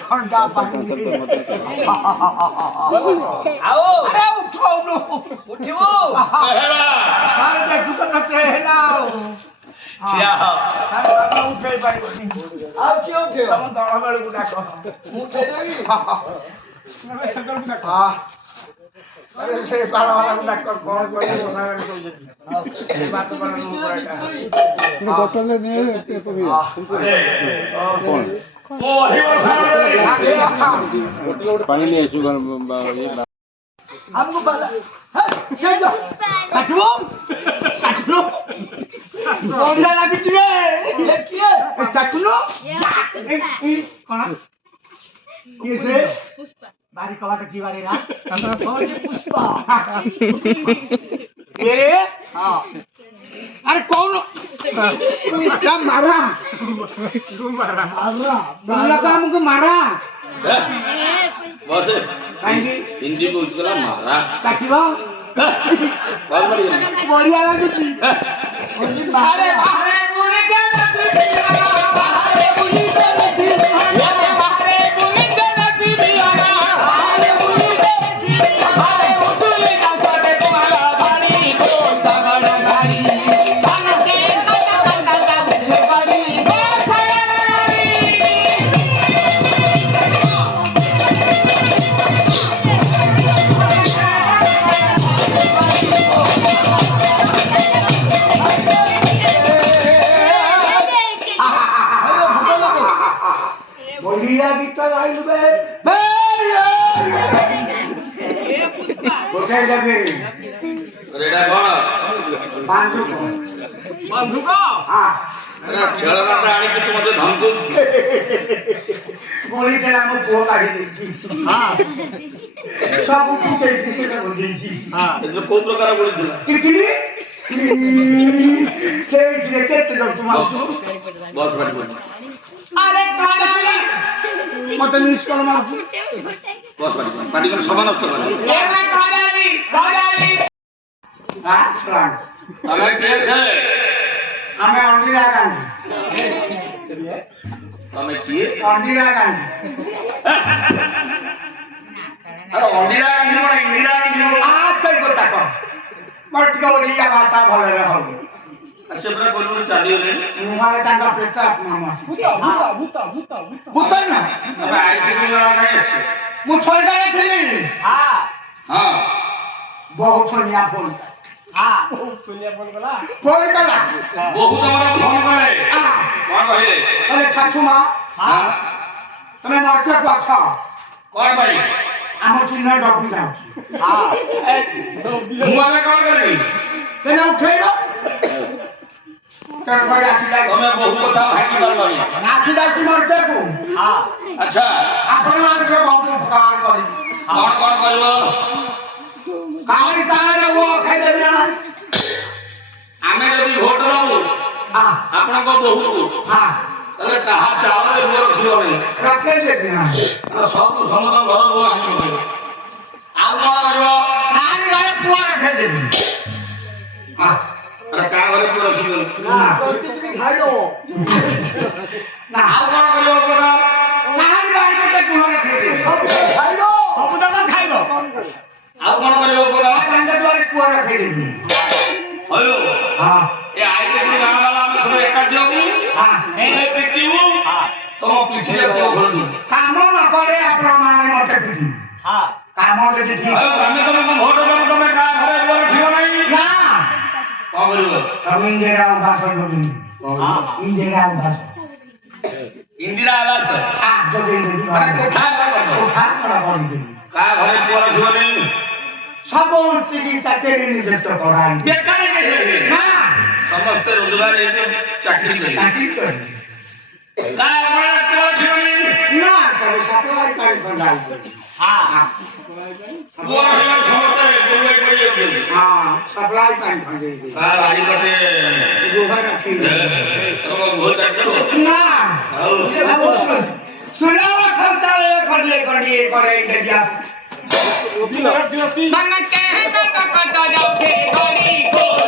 ठंडा पानी से बाल वाला डॉक्टर कौन डॉक्टर ने नहीं तो भी पानी ले शुगर हमको बाला काटो काटो बोलिया लगी थी ये किए काटलो कौन किसे बारी कला का जीवारे रा और ये पुष्पा मेरे हां अरे कौन क्या मारा मारा का हमको मारा बस हिंदी को उसका मारा काटिवा बढ़िया लगी थी अरे अरे पूरे क्या अरे पूरी बढ़िया गीत गाइल बे बोले जाबे रेडा कोन बांधु को हां अरे खेलना आनी कि तुम मते धमको गोली देला मो पो काढी दे हां सब तू के किसे ने बोली छी हां એટલે કોઈ પ્રકાર બોલી દીધું किरकिरी से किरे केते जो तुम बस बैठ बोल अरे काडाली मते मिस कर मार बस बैठ पार्टी को समान नष्ट कर ए मैं काडाली हां सुन તમે કે છે અમે અંडीरा गांधी તમે किए अंडीरा गांधी अरे इंदिरा गांधी कोन इंदिरा गांधी आज कई गोटा को मर्टी का ओडिया भाषा भले रहो अच्छा बड़ा बोलबो चालियो ने मुहारे तांगा पेटा मामा भूता ना તમે आईटी में लड़ा नहीं मु छोड़ गए थी हां हां बहुत सोनिया फोन हां सोनिया फोन कला फोन कला बहुत हमारा फोन करे कौन कहले अरे छाछू मां हां तमे मरते को अच्छा कौन भाई आम चिन्ह डबी जाऊ हां मुआले कौन करबी तेने उठेगा तेरे भाई आसी जाए તમે બહુ কথা ભાગી પાડવાની आसी जाए तू मरते को हां अच्छा आपण मार के बाबू फकार करी कौन कौन करबो काली तारे वो खाई दे ना आमे जदी भोट लाऊ हां आपन को बहु हां तले कहा चावल रे भोट छिलो नहीं रखे दे ना सब समाधान घर हो आनी आ कौन करबो नान वाले पुआ रखे दे हां अरे का घरे तू रखी बोल ना कोटी भी खाई लो ना आ कौन करबो कोना नान वाले के पुआ रखे दे खाई लो सब दाना खाई लो आ कौन करबो कोना कांडे वाले पुआ रखे दे अयो हां ये आईते की नाम वाला हम सब इकट्ठे होऊ हां ए पिटीऊ हां तुम पीछे को खोल दू काम न करे अपना माने मत ठीक हां काम ले ठीक अरे हमें तुमको भोट देबो तुम का घरे बोल छिलो नहीं ना कौन करबो हम इंदिरा आवास होगी हां इंदिरा आवास इंदिरा आवास हां जो दे दे अरे कोठा करबो कोठा करा बोली का घरे बोल छिलो नहीं सब चिकित्सा के निर्देश कराई बेकार के ना समस्त रोजगार लेके चाकरी करी चाकरी कर काय मला कोचिनी ना सगळे सप्लाय काय खंडाल हा कोचिला छोटे दुबई पडी होती हां सप्लाय काय खंडाल का गाडी कटे गोहा रखी तो बहुत करतो ना हो सुनावा शौचालय खंडले खंडी करे इंडिया मन के है का जाओ के गाड़ी को